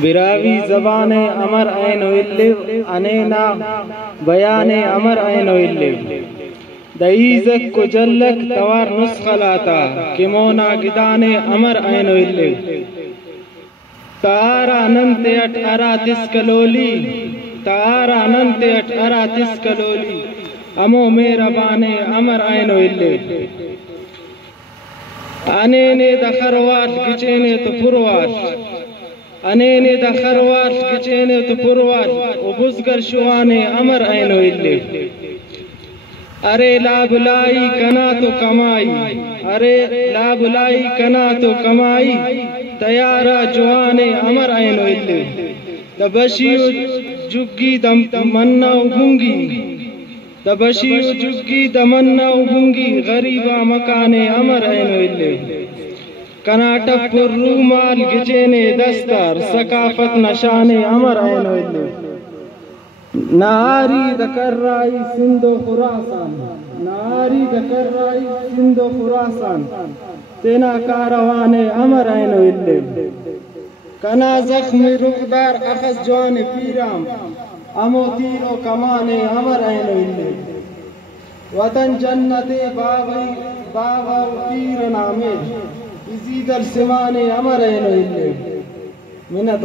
बिरावी ज़बाने अमर ऐन इल्लिव अनेना बयाने अमर ऐन इल्लिव दईज़क को जल्लक तवार नुस्खलाता किमोना गिदाने अमर ऐन इल्लिव तारा नंते अट अरा तिस्कलोली तारा नंते अट अरा तिस्कलोली अमो मेरा बाने अमर ऐन इल्लिव अनेने दखरवाल गिचेने तो पुरवाल अनेने दखरवाल गिचेने तो पुरवाल उबुज़गर शुआने अमर ऐन इल्लिव अरे लाबुलाई कना तो कमाई अरे लाबुलाई कना तो कमाई तयारा जुआने अमर ऐन इल्लिव दबशियो जुग्गी दम तमन्ना उबुंगी दबशियो जुग्गी तमन्ना उबुंगी गरीबा मकाने अमर ऐन इल्लिव कर्नाटक पुर्रुमाल गिचेने दस्तर सकाफत नशाने अमर ऐन इल्लिव नारी दकर्राई सिंधो खुरासान नारी दकर्राई सिंधो खुरासान तेना कारवाने अमर ऐन इल्लिव कना जख्मी रुखदार अखस जवान पीराम अमो तीरो कमाने अमर ऐन इल्लिव वतन जन्नते बाबई बाबा पीर नामे इजीदर सिमाने अमर ऐन इल्लिव मिन्नत